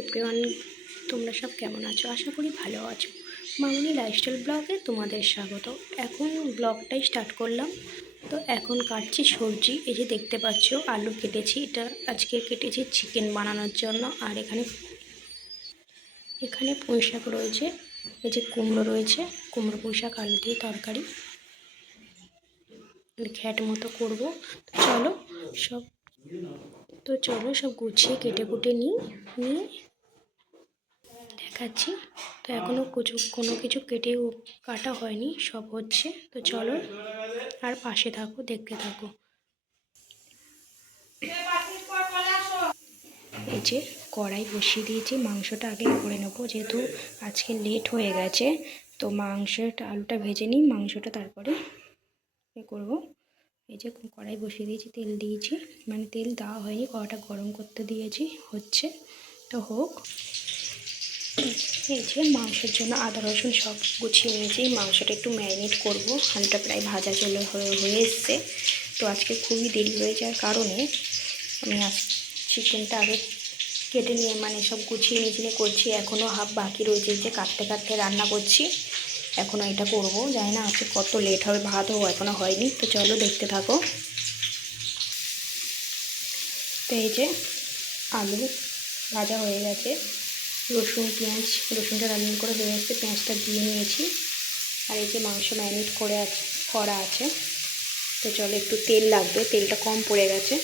Everyone, তোমরা সব কেমন আছো? আশা করি ভালো আছো। মামনি লাইফস্টাইল ব্লগে তোমাদের স্বাগত। এখন ব্লগটাই স্টার্ট করলাম। তো এখন কাটছি সবজি। এই যে দেখতে পাচ্ছ, আলু কেটেছি। এটা আজকে কেটেছি চিকেন বানানোর জন্য। আর এখানে এখানে পুঁই শাক রয়েছে। এই যে কুমড়ো রয়েছে। কুমড়ো, পুঁই শাক, আলু দিয়ে তরকারি। ঘ্যাট মতো করব। চলো সব, তো চলো সব গুছিয়ে কেটে কুটে নিই। নিয়ে দেখাচ্ছি। তো এখনও কিছু কোনো কিছু কেটে কাটা হয়নি সব হচ্ছে। তো চলো আর পাশে থাকো দেখতে থাকো। এই যে কড়াই বসিয়ে দিয়েছি মাংসটা আগে করে নেব যেহেতু আজকে লেট হয়ে গেছে। তো মাংসটা আলুটা ভেজে নিই মাংসটা তারপরে এ করব। এই যে কড়াই বসিয়ে দিয়েছি তেল দিয়েছি। মানে তেল দেওয়া হয়নি কড়াটা গরম করতে দিয়েছি হচ্ছে। তো হোক। এই যে মাংসের জন্য আদা, রসুন সব গুছিয়ে নিয়েছি। মাংসটা একটু ম্যারিনেট করব। আলুটা প্রায় ভাজা চলে হয়ে এসছে। তো আজকে খুবই দেরি হয়ে যাওয়ার কারণে আমি আজ চিকেনটা আগে কেটে নিয়ে মানে সব গুছিয়ে মিছিয়ে করছি। এখনও হাফ বাকি রয়েছে, যে কাটতে কাটতে রান্না করছি। এখনও এটা করব। জানি না আজকে কত লেট হবে, ভাতও এখনও হয়নি। তো চলো দেখতে থাকো। তো এই যে আলু ভাজা হয়ে গেছে। রসুন, পেঁয়াজ, রসুনটা রান্না করে হয়ে আসছে পেঁয়াজটা দিয়ে নিয়েছি। আর এই যে মাংস ম্যারিনেট করে আছে, করা আছে। তো চলো একটু তেল লাগবে, তেলটা কম পড়ে গেছে।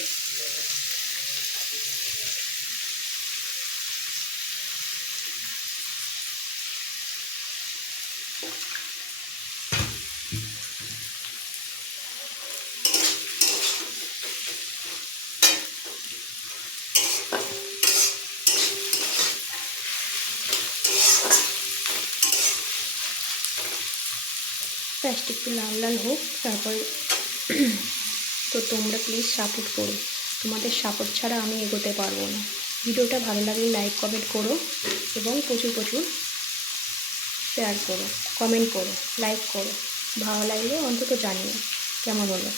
পেঁয়াজটা একটু লাল লাল হোক, তারপরে তো তোমরা প্লিজ সাপোর্ট করো। তোমাদের সাপোর্ট ছাড়া আমি এগোতে পারব না। ভিডিওটা ভালো লাগলে লাইক কমেন্ট করো এবং প্রচুর প্রচুর শেয়ার করো কমেন্ট করো লাইক করো। ভালো লাগলে অন্তত জানিও কেমন হলো।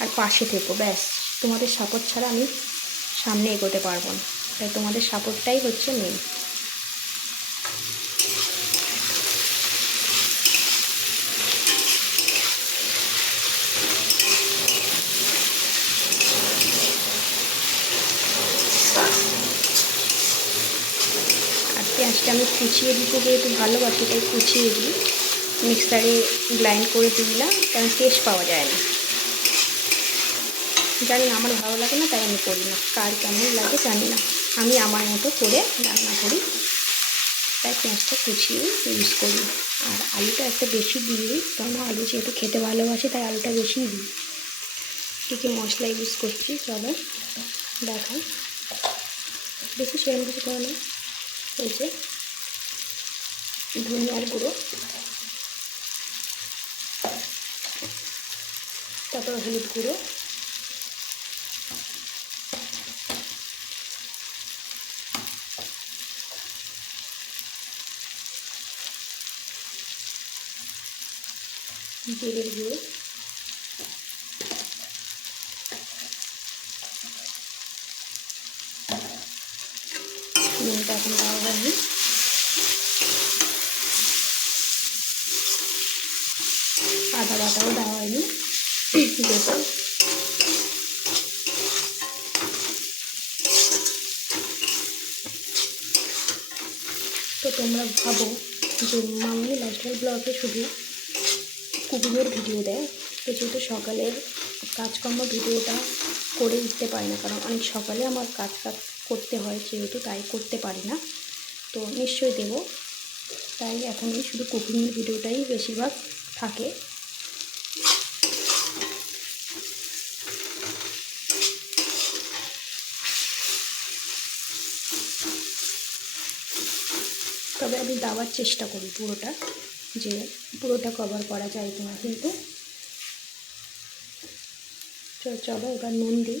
আর পাশে থেকো, ব্যাস। তোমাদের সাপোর্ট ছাড়া আমি সামনে এগোতে পারব না। তাই তোমাদের সাপোর্টটাই হচ্ছে মেন আর পেঁয়াজটা আমি কুচিয়ে দিতে যেহেতু ভালোবাসি তাই কুচিয়ে দিই। মিক্সারে গ্রাইন্ড করে দিলাম, কারণ টেস্ট পাওয়া যায় না। জানি না, আমার ভালো লাগে না, তাই আমি করি না। কার কেমন লাগে জানি না। আমি আমার মতো করে রান্না করি। তাই পেঁয়াজটা কুচিয়ে ইউজ করি। আর আলুটা একটা বেশি দিই, কারণ আলু যেহেতু খেতে ভালোবাসি, তাই আলুটা বেশি দিই। কী কী মশলা ইউজ করছি, চলো দেখাই। বেশি সেরকম কিছু করে না এই যে। ধনিয়ার গুঁড়ো। তারপর হলুদ গুঁড়ো। জিরের গুঁড়ো নুনটা এখন দেওয়া হয়নি আদা দেওয়া হয়নি। তো তোমরা ভাবো যে মামনি লাইফস্টাইল ব্লগে শুধু কুকিংয়ের ভিডিও দেয়, তো যেহেতু সকালের কাজকর্ম ভিডিওটা করে উঠতে পারি না, কারণ অনেক সকালে আমার কাজ কাজ করতে হয়, যেহেতু তাই করতে পারি না। তো নিশ্চয়ই দেবো। তাই এখন শুধু কুকিংয়ের ভিডিওটাই বেশিরভাগ থাকে। তবে আমি দেওয়ার চেষ্টা করি পুরোটা, যে পুরোটা কভার করা যায় কিনা কিন্তু। চলো এবার নুন দিই।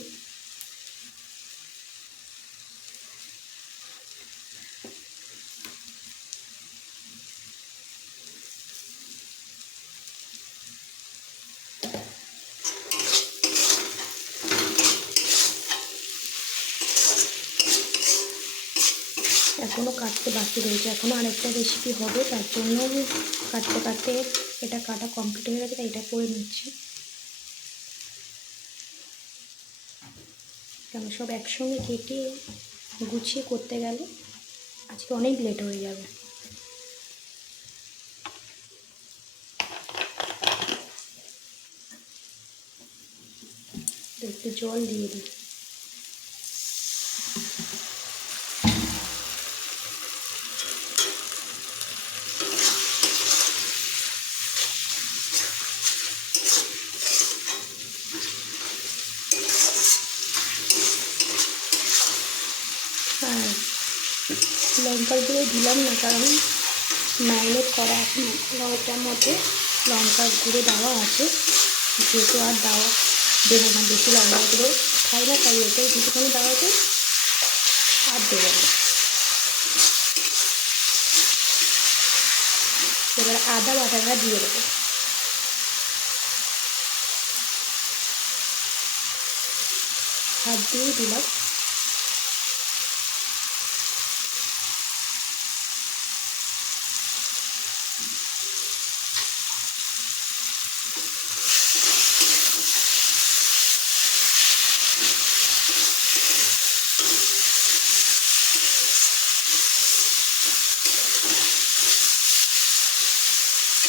এখনও কাটতে বাকি রয়েছে। এখনও আরেকটা রেসিপি হবে, তার জন্য কাটতে কাটতে এটা কাটা কমপ্লিট হয়ে গেছে, তাই এটা করে নিচ্ছি। কেন, সব একসঙ্গে কেটে গুছিয়ে করতে গেলে আজকে অনেক লেট হয়ে যাবে। একটু জল দিয়ে দিই আর লঙ্কার গুঁড়ো দিলাম না, কারণ ম্যারিনেট করা আছে লঙ্কার মধ্যে লঙ্কার গুঁড়ো দেওয়া আছে, যেহেতু আর দেওয়া দেবো না, বেশি লঙ্কার গুঁড়ো খাই না, তাই এটাই কিছুখানি দেওয়া আছে আর দেবো না। এবার আদা বাটাটা দিয়ে দেবো। হাত দিয়েই দিলাম।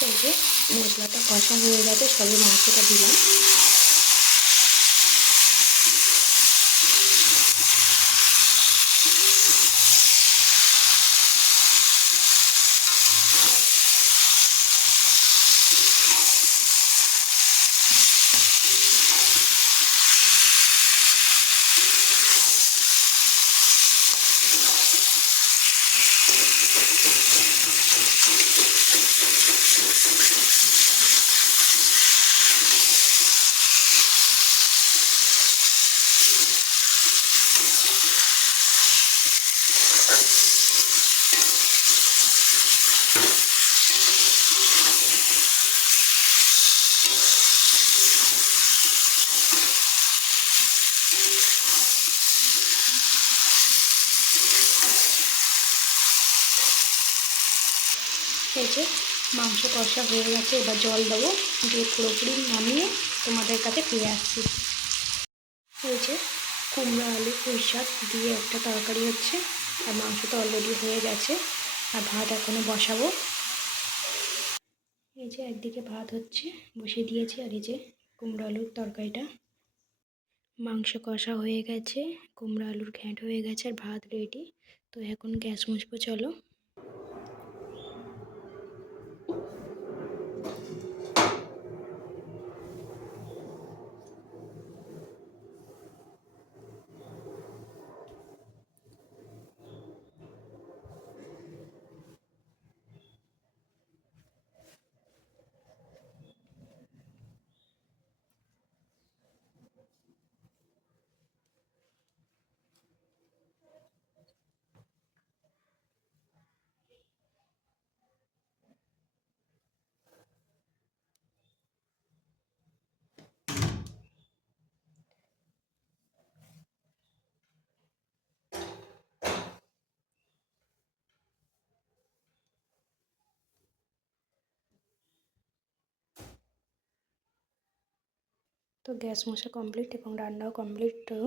এই যে মশলাটা কষা হয়ে গেছে সবই মাংসটা দিলাম। এই যে মাংস কষা হয়ে গেছে, এবার জল দেবো, দিয়ে পুরোপুরি নামিয়ে তোমাদের কাছে ফিরে আসছি। হয়েছে কুমড়ো, আলু, পুঁই শাক দিয়ে একটা তরকারি হচ্ছে, আর মাংস তো অলরেডি হয়ে গেছে, আর ভাত এখনও বসাবো। এই যে একদিকে ভাত হচ্ছে, বসিয়ে দিয়েছি, আর এই যে কুমড়ো, আলুর তরকারিটা। মাংস কষা হয়ে গেছে, কুমড়ো, আলুর ঘ্যাঁট হয়ে গেছে, আর ভাত রেডি তো এখন গ্যাস মুছবো, চলো। তো গ্যাস মশা কমপ্লিট এবং রান্নাও কমপ্লিট তো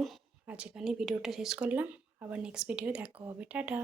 আজ এখানেই ভিডিওটা শেষ করলাম। আবার নেক্সট ভিডিও দেখা হবে। টাটা!